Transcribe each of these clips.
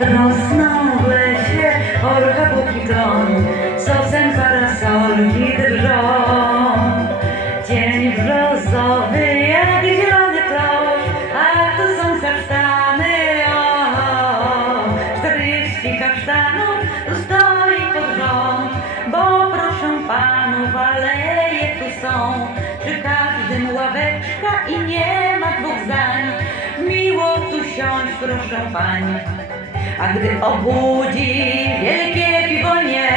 Rosną w lesie orcha bukigon, sosem parasolki drżą. Dzień brzozowy jak zielony klosz, a tu są kasztany, o, o, o. Czterdzieści kasztanów tu stoi pod rząd, bo proszę panów, aleje tu są. Przy każdym ławeczka i nie ma dwóch zdań, miło tu siąść, proszę pani. A gdy obudzi wielkie piwonie,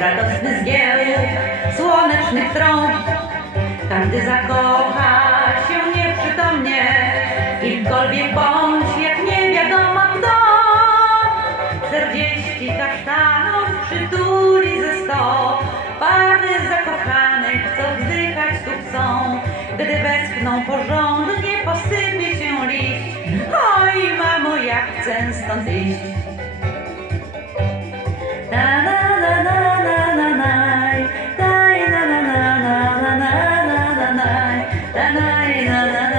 radosny zgiełk słonecznych trąb, każdy zakocha się nieprzytomnie, kimkolwiek bądź, jak nie wiadomo kto. Czterdzieści kasztanów przytuli ze sto, pary zakochanych, co wzdychać tu chcą, gdy westchną porządnie, серцем стати. Та-на-на-на-на-на-най, та-на-на-на-на-на-най, та-най-на-на-на.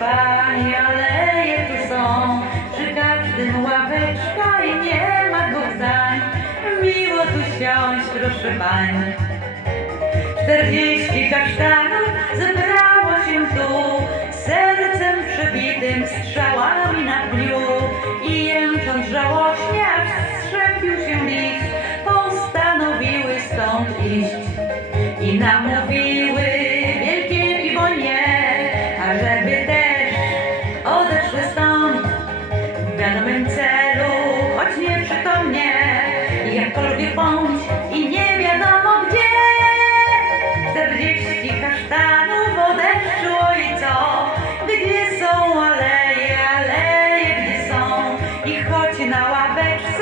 Proszę pani, aleje tu są, przy każdym ławeczka i nie ma dwóch zdań, miło tu siąść proszę pani. Czterdzieści kasztanów zebrało się tu, sercem przebitym strzałami na dniu. I jęcząc żałośnie, aż strzępił się list, postanowiły stąd iść. I namówiły wiadomym celu, choć nieprzytomnie, jakkolwiek bądź i nie wiadomo gdzie. Czterdzieści kasztanów odeszło i co? Gdzie są aleje, aleje, gdzie są? I choć na ławeczce